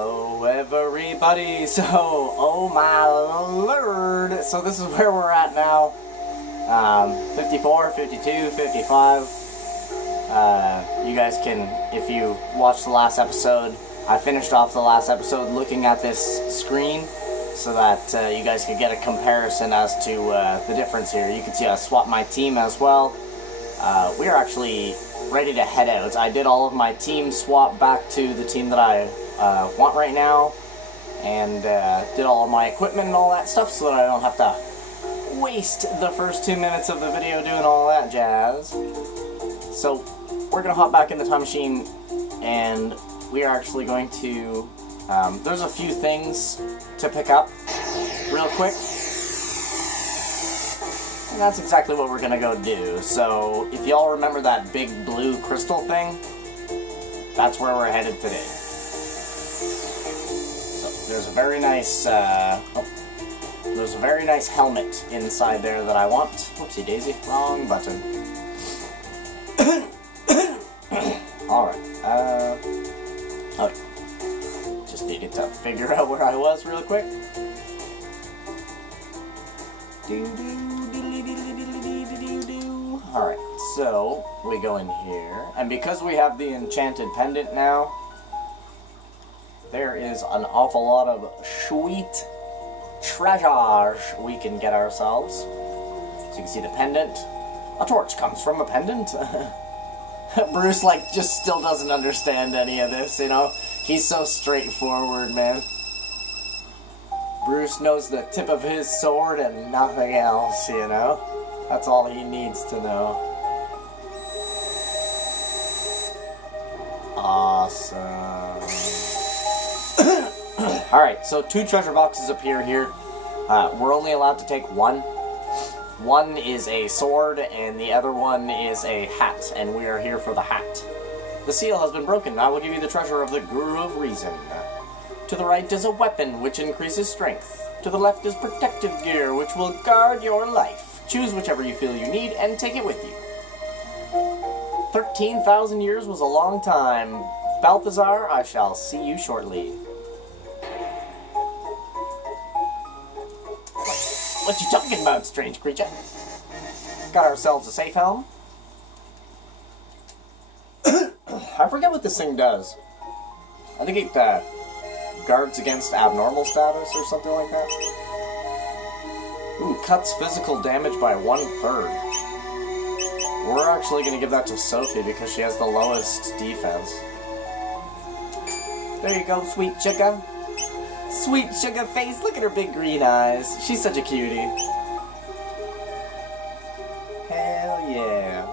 Hello everybody, so, oh my lord, so this is where we're at now, 54, 52, 55, you guys can, if you watched the last episode, I finished off the last episode looking at this screen, so that you guys could get a comparison as to the difference here. You can see I swapped my team as well. We are actually ready to head out. I did all of my team swap back to the team that I want right now, and did all of my equipment and all that stuff so that I don't have to waste the first 2 minutes of the video doing all that jazz. So we're gonna hop back in the time machine, and we are actually going to there's a few things to pick up real quick, and that's exactly what we're gonna go do. So if y'all remember that big blue crystal thing, that's where we're headed today. So there's a very nice there's a very nice helmet inside there that I want. Whoopsie daisy, wrong button. Alright, okay. Just needed to figure out where I was real quick. Alright, so we go in here, and because we have the enchanted pendant now, there is an awful lot of sweet treasures we can get ourselves. So you can see the pendant. A torch comes from a pendant. Bruce, like, just still doesn't understand any of this, you know? He's so straightforward, man. Bruce knows the tip of his sword and nothing else, you know? That's all he needs to know. Awesome. Alright, so 2 treasure boxes appear here. We're only allowed to take one. One is a sword, and the other one is a hat, and we are here for the hat. The seal has been broken. I will give you the treasure of the Guru of Reason. To the right is a weapon, which increases strength. To the left is protective gear, which will guard your life. Choose whichever you feel you need, and take it with you. 13,000 years was a long time. Balthazar, I shall see you shortly. What you talking about, strange creature? Got ourselves a safe helm. I forget what this thing does. I think it guards against abnormal status or something like that. Ooh, cuts physical damage by 1/3. We're actually going to give that to Sophie because she has the lowest defense. There you go, sweet chicka. Sweet sugar face, look at her big green eyes. She's such a cutie. Hell yeah.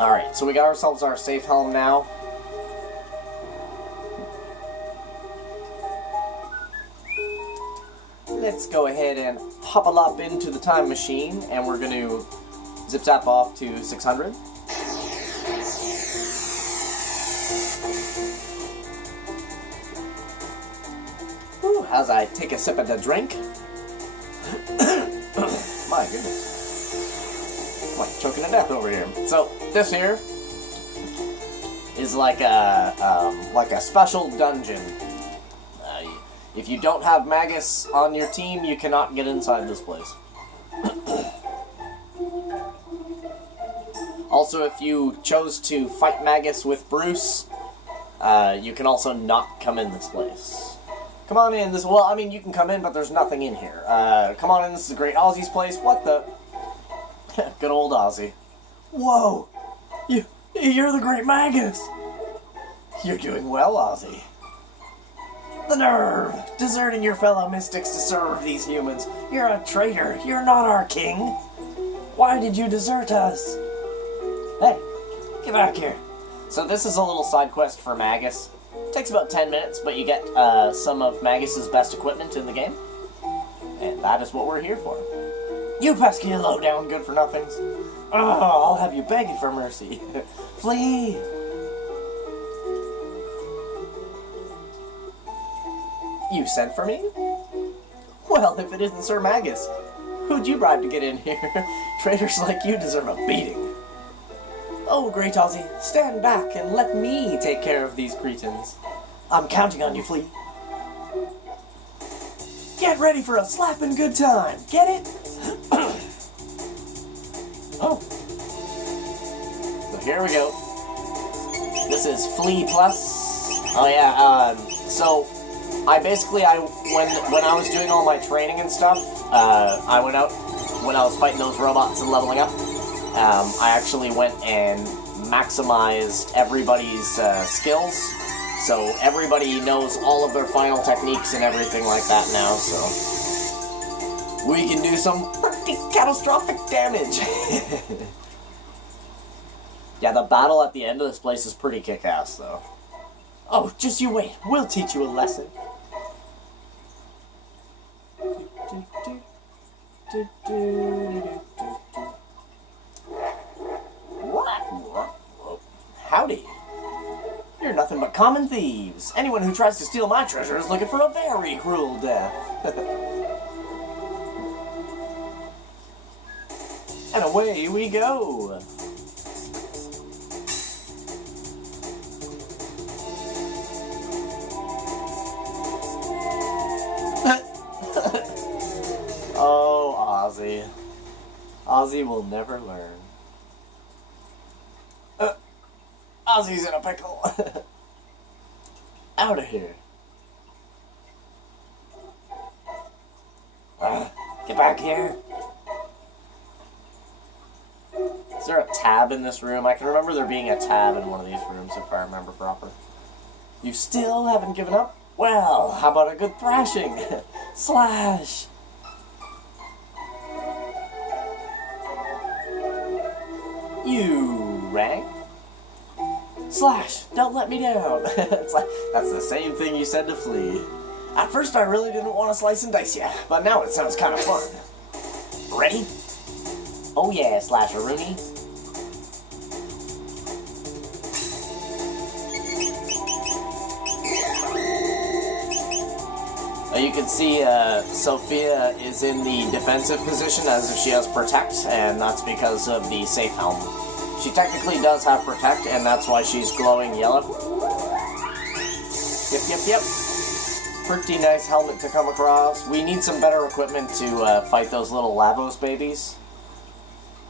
Alright, so we got ourselves our safe helm now. Let's go ahead and hop up into the time machine, and we're going to zip-zap off to 600. As I take a sip of the drink. My goodness. I'm like choking to death over here. So, this here is like a special dungeon. If you don't have Magus on your team, you cannot get inside this place. Also, if you chose to fight Magus with Bruce, you can also not come in this place. Come on in, well, I mean, you can come in, but there's nothing in here. Come on in, this is the Great Ozzy's place. What the? Good old Ozzy. Whoa! You're the Great Magus! You're doing well, Ozzy. The nerve! Deserting your fellow mystics to serve these humans. You're a traitor. You're not our king. Why did you desert us? Hey, get back here. So this is a little side quest for Magus. Takes about 10 minutes, but you get some of Magus's best equipment in the game. And that is what we're here for. You pesky low-down good-for-nothings. Oh, I'll have you begging for mercy. Flee! You sent for me? Well, if it isn't Sir Magus, who'd you bribe to get in here? Traitors like you deserve a beating. Oh, Great Ozzy, stand back and let me take care of these cretins. I'm counting on you, Flea. Get ready for a slapping good time. Get it? Oh. So here we go. This is Flea Plus. Oh yeah, so when I was doing all my training and stuff, I went out when I was fighting those robots and leveling up. I actually went and maximized everybody's skills, so everybody knows all of their final techniques and everything like that now, so we can do some pretty catastrophic damage. Yeah, the battle at the end of this place is pretty kick-ass, though. Oh, just you wait. We'll teach you a lesson. Howdy. You're nothing but common thieves. Anyone who tries to steal my treasure is looking for a very cruel death. And away we go. Oh, Ozzy. Ozzy will never learn. Ozzy's in a pickle. Out of here. Get back here. Is there a tab in this room? I can remember there being a tab in one of these rooms, if I remember proper. You still haven't given up? Well, how about a good thrashing? Slash! You rang? Slash! Don't let me down! It's like, that's the same thing you said to Flea. At first I really didn't want to slice and dice ya, but now it sounds kind of fun. Ready? Oh yeah, Slasher-Rooney. You can see Sophia is in the defensive position as if she has Protect, and that's because of the safe helm. She technically does have Protect, and that's why she's glowing yellow. Yep. Pretty nice helmet to come across. We need some better equipment to fight those little Lavos babies.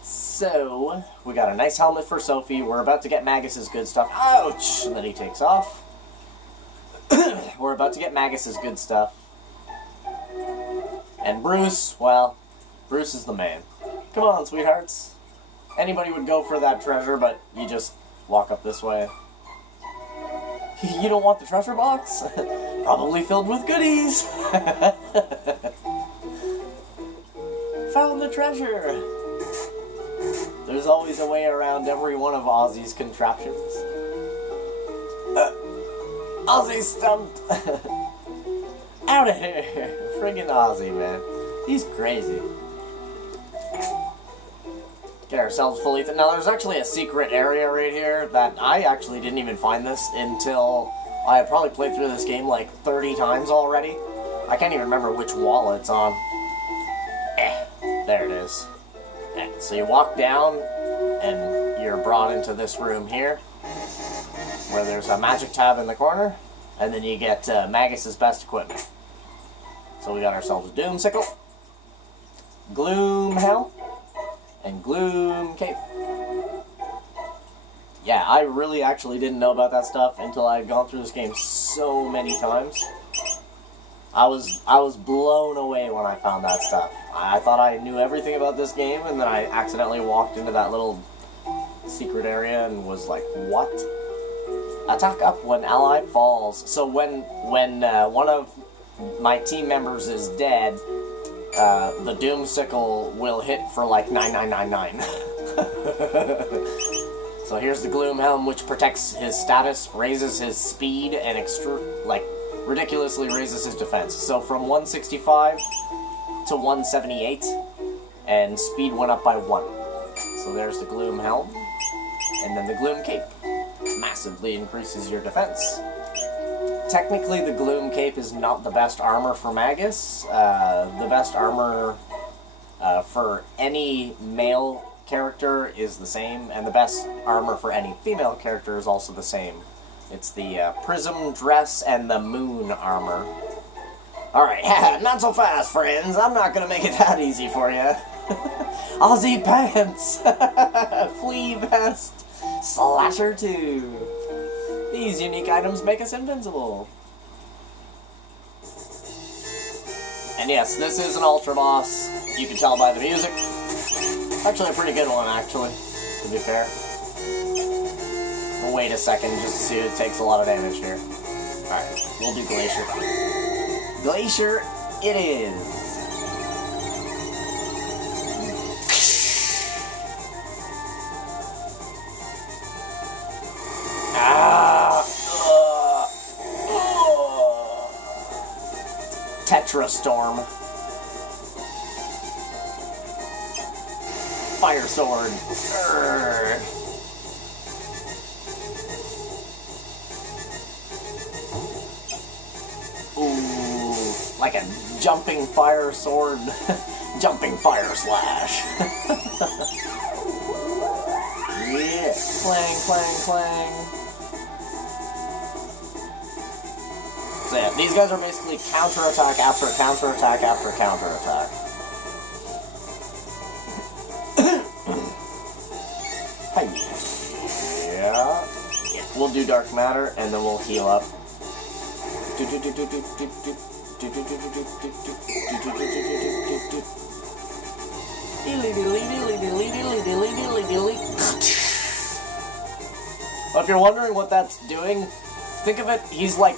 So, we got a nice helmet for Sophie. We're about to get Magus's good stuff. Ouch! And then he takes off. We're about to get Magus's good stuff. And Bruce, well, Bruce is the man. Come on, sweethearts. Anybody would go for that treasure, but you just walk up this way. You don't want the treasure box? Probably filled with goodies. Found the treasure. There's always a way around every one of Ozzy's contraptions. Ozzy's stumped. Out of here. Friggin' Ozzy, man. He's crazy. Get ourselves fully... Now, there's actually a secret area right here that I actually didn't even find this until I had probably played through this game like 30 times already. I can't even remember which wall it's on. There it is. So you walk down, and you're brought into this room here, where there's a magic tab in the corner, and then you get Magus's best equipment. So we got ourselves a Doom Sickle, Gloom Helm, and Gloom Cape. Yeah, I really actually didn't know about that stuff until I had gone through this game so many times. I was blown away when I found that stuff. I thought I knew everything about this game, and then I accidentally walked into that little secret area and was like, what? Attack up when ally falls. So when one of my team members is dead, the Doom Sickle will hit for like 9999. So here's the Gloom Helm, which protects his status, raises his speed, and ridiculously raises his defense. So from 165 to 178, and speed went up by 1. So there's the Gloom Helm, and then the Gloom Cape. Massively increases your defense. Technically, the Gloom Cape is not the best armor for Magus. The best armor for any male character is the same, and the best armor for any female character is also the same. It's the prism dress and the moon armor. Alright, not so fast, friends. I'm not gonna make it that easy for you. Aussie pants! Flea vest! Slasher 2! These unique items make us invincible. And yes, this is an Ultra Boss. You can tell by the music. Actually, a pretty good one, actually, to be fair. We'll wait a second just to see who takes a lot of damage here. Alright, we'll do Glacier. Glacier it is. Tetra Storm. Fire Sword. Ooh, like a jumping fire sword. Jumping fire slash. Yeah. Clang, clang, clang. So yeah, these guys are basically counterattack after counterattack after counterattack. Yeah. We'll do Dark Matter and then we'll heal up. Well, if you're wondering what that's doing, think of it, he's like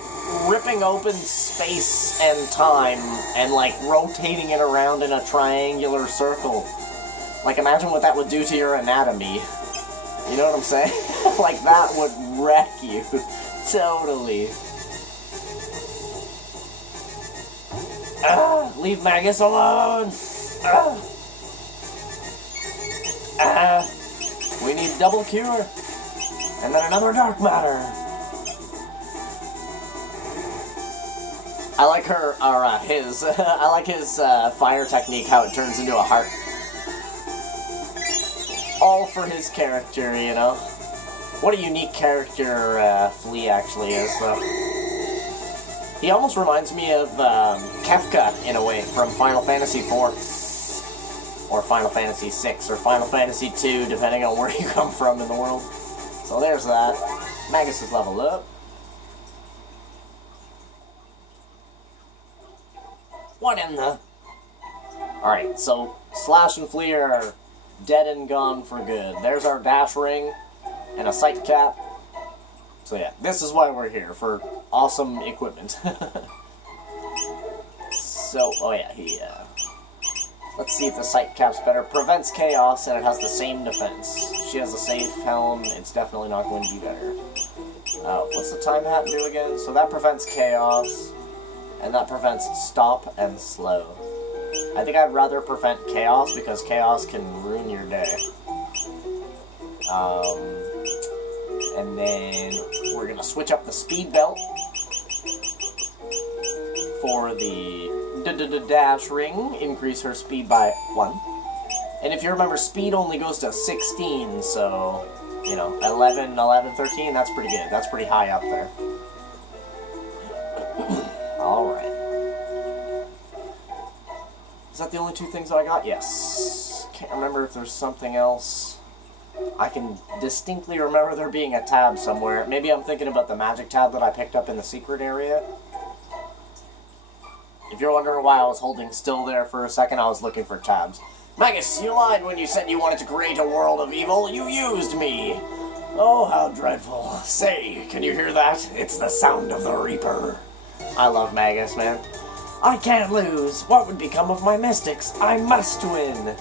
ripping open space and time and like rotating it around in a triangular circle. Like, imagine what that would do to your anatomy. You know what I'm saying? Like, that would wreck you. Totally. Leave Magus alone! We need double cure. And then another Dark Matter. I like her, or his, I like his fire technique, how it turns into a heart. All for his character, you know. What a unique character Flea actually is, though. He almost reminds me of Kefka, in a way, from Final Fantasy IV. Or Final Fantasy VI, or Final Fantasy II, depending on where you come from in the world. So there's that. Magus is leveled up. What in the... Alright, so Slash and Flea are dead and gone for good. There's our dash ring and a sight cap. So yeah, this is why we're here, for awesome equipment. So, oh yeah, let's see if the sight cap's better. Prevents chaos, and it has the same defense. She has a safe helm, it's definitely not going to be better. What's the time hat do again? So that prevents chaos, and that prevents stop and slow. I think I'd rather prevent chaos, because chaos can ruin your day. And then we're gonna switch up the speed belt for the dash ring, increase her speed by 1. And if you remember, speed only goes to 16, so, you know, 11, 13, that's pretty good. That's pretty high up there. Alright. Is that the only 2 things that I got? Yes. Can't remember if there's something else. I can distinctly remember there being a tab somewhere. Maybe I'm thinking about the magic tab that I picked up in the secret area. If you're wondering why I was holding still there for a second, I was looking for tabs. Magus, you lied when you said you wanted to create a world of evil. You used me. Oh, how dreadful. Say, can you hear that? It's the sound of the Reaper. I love Magus, man. I can't lose. What would become of my mystics? I must win.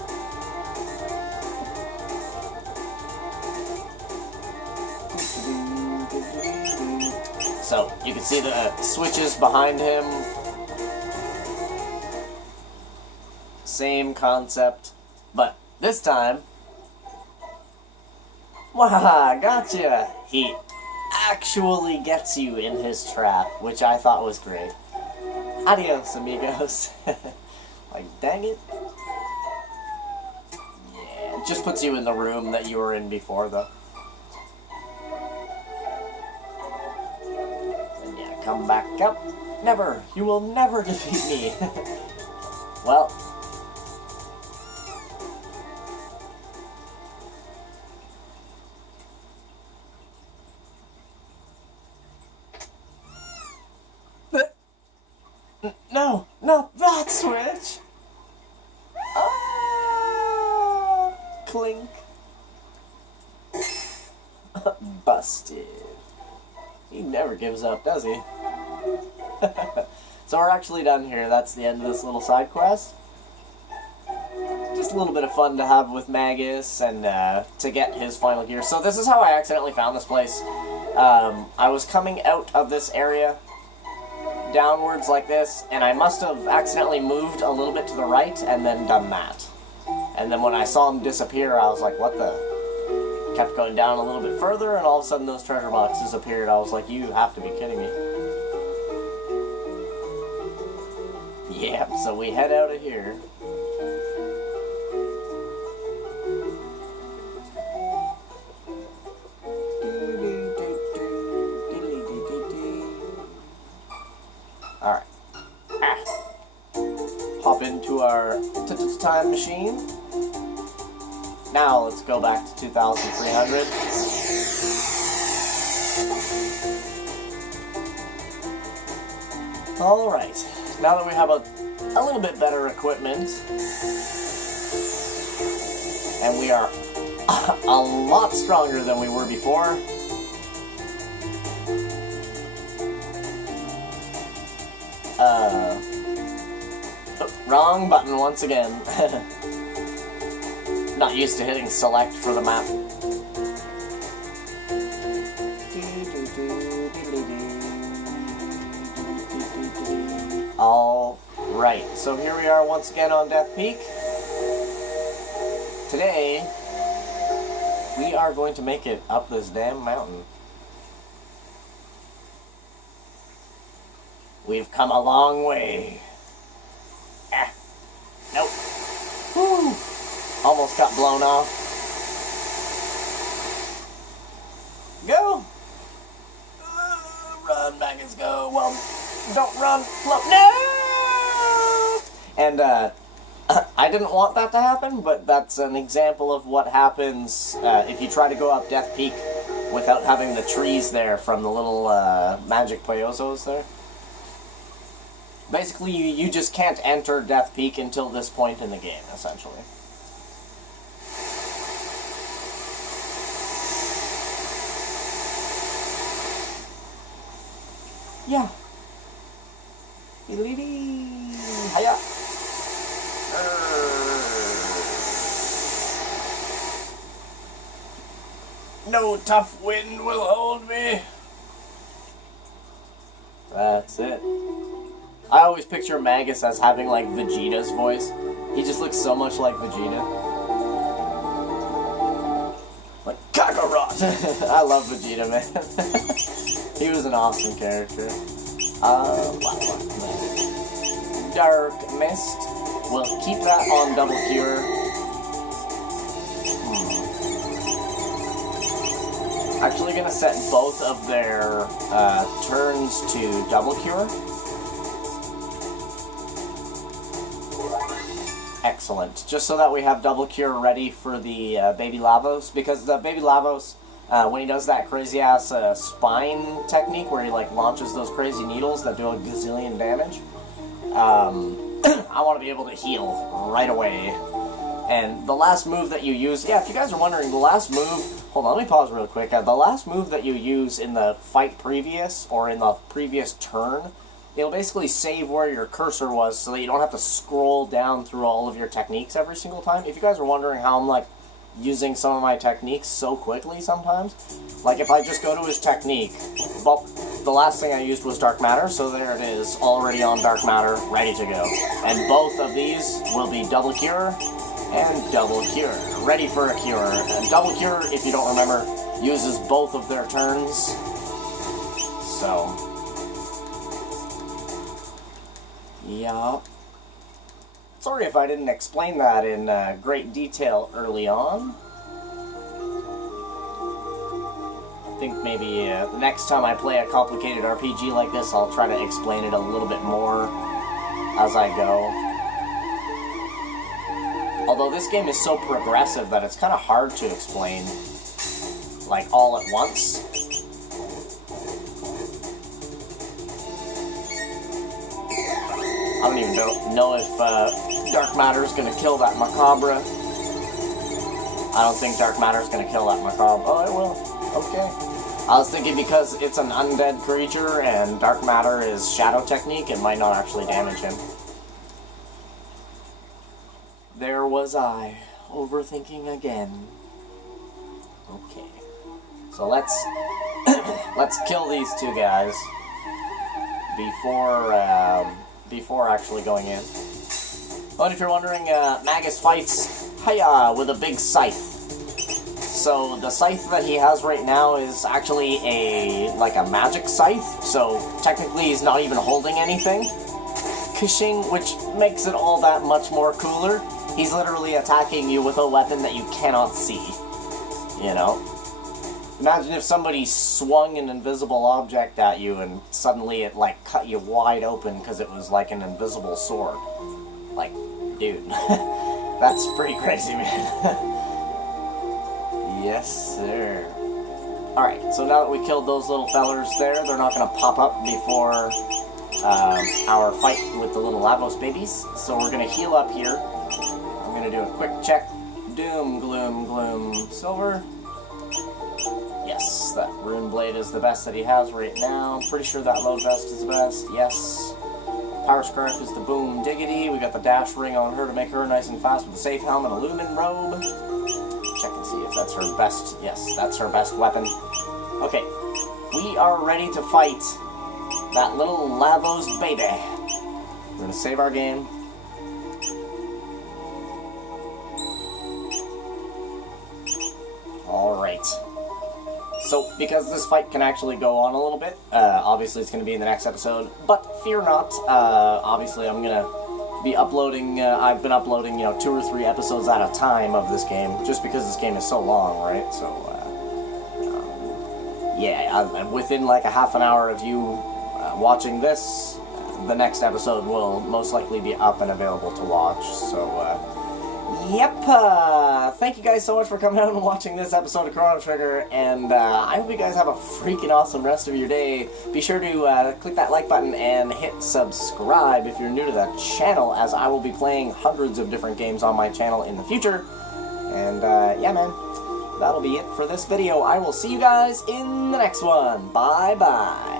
So, you can see the switches behind him. Same concept, but this time... Wahaha, gotcha! He actually gets you in his trap, which I thought was great. Adios, amigos. Like, dang it. Yeah, it just puts you in the room that you were in before, though. come back up. Never! You will never defeat me! Well... No! Not that switch! Ah! Clink. Busted. He never gives up, does he? So we're actually done here. That's the end of this little side quest. Just a little bit of fun to have with Magus and to get his final gear. So this is how I accidentally found this place. I was coming out of this area downwards like this, and I must have accidentally moved a little bit to the right and then done that. And then when I saw him disappear, I was like, what the... Kept going down a little bit further, and all of a sudden those treasure boxes appeared. I was like, you have to be kidding me. Yeah, so we head out of here. Alright. Hop into our time machine. Now let's go back to 2,300. Alright, now that we have a little bit better equipment, and we are a lot stronger than we were before, wrong button once again. Not used to hitting select for the map. Alright, so here we are once again on Death Peak. Today, we are going to make it up this damn mountain. We've come a long way. Nope. Woo! Almost got blown off. Go! Run, Magus, go. Well, don't run, float. No! And, I didn't want that to happen, but that's an example of what happens if you try to go up Death Peak without having the trees there from the little magic Pyosos there. Basically, you just can't enter Death Peak until this point in the game, essentially. Yeah. Hiya. No tough wind will hold me. That's it. I always picture Magus as having, like, Vegeta's voice. He just looks so much like Vegeta. Like, Kakarot! I love Vegeta, man. He was an awesome character. Wow. Dark Mist. We'll keep that on double cure. Actually gonna set both of their turns to double cure. Excellent. Just so that we have double cure ready for the Baby Lavos, because the Baby Lavos, when he does that crazy-ass spine technique where he, like, launches those crazy needles that do a gazillion damage, I want to be able to heal right away. And the last move that you use... Yeah, if you guys are wondering, the last move... Hold on, let me pause real quick. The last move that you use in the fight previous, or in the previous turn, it'll basically save where your cursor was so that you don't have to scroll down through all of your techniques every single time. If you guys are wondering how I'm, like, using some of my techniques so quickly sometimes, like, if I just go to his technique, well, the last thing I used was Dark Matter, so there it is, already on Dark Matter, ready to go. And both of these will be double cure and double cure, ready for a cure. And double cure, if you don't remember, uses both of their turns, so... yeah. Sorry if I didn't explain that in great detail early on. think maybe the next time I play a complicated RPG like this, I'll try to explain it a little bit more as I go. Although this game is so progressive that it's kind of hard to explain, like, all at once. I don't even know if Dark Matter's gonna kill that Macabre. I don't think Dark Matter's gonna kill that Macabre. Oh, it will. Okay. I was thinking because it's an undead creature and Dark Matter is Shadow Technique, it might not actually damage him. There was I, overthinking again. Okay. So let's kill these two guys before actually going in. But if you're wondering, Magus fights hiya with a big scythe. So the scythe that he has right now is actually a magic scythe. So technically he's not even holding anything. Kishing, which makes it all that much more cooler. He's literally attacking you with a weapon that you cannot see. You know? Imagine if somebody swung an invisible object at you and suddenly it, like, cut you wide open because it was like an invisible sword. Like, dude. That's pretty crazy, man. Yes, sir. Alright, so now that we killed those little fellers there, they're not going to pop up before our fight with the little Lavos babies. So we're going to heal up here. I'm going to do a quick check. Doom, gloom, gloom, silver. Yes, that rune blade is the best that he has right now. I'm pretty sure that load vest is the best. Yes. Power scarf is the boom diggity. We got the dash ring on her to make her nice and fast with the safe helm and a lumen robe. Check and see if that's her best. Yes, that's her best weapon. Okay, we are ready to fight that little Lavos baby. We're gonna save our game. Alright. So, because this fight can actually go on a little bit, obviously it's going to be in the next episode, but fear not, obviously I'm going to be uploading, I've been uploading, 2 or 3 episodes at a time of this game, just because this game is so long, right? So, yeah, within like a half an hour of you watching this, the next episode will most likely be up and available to watch, so, yep, thank you guys so much for coming out and watching this episode of Chrono Trigger, and I hope you guys have a freaking awesome rest of your day. Be sure to click that like button and hit subscribe if you're new to the channel, as I will be playing hundreds of different games on my channel in the future. And yeah, man, that'll be it for this video. I will see you guys in the next one. Bye-bye.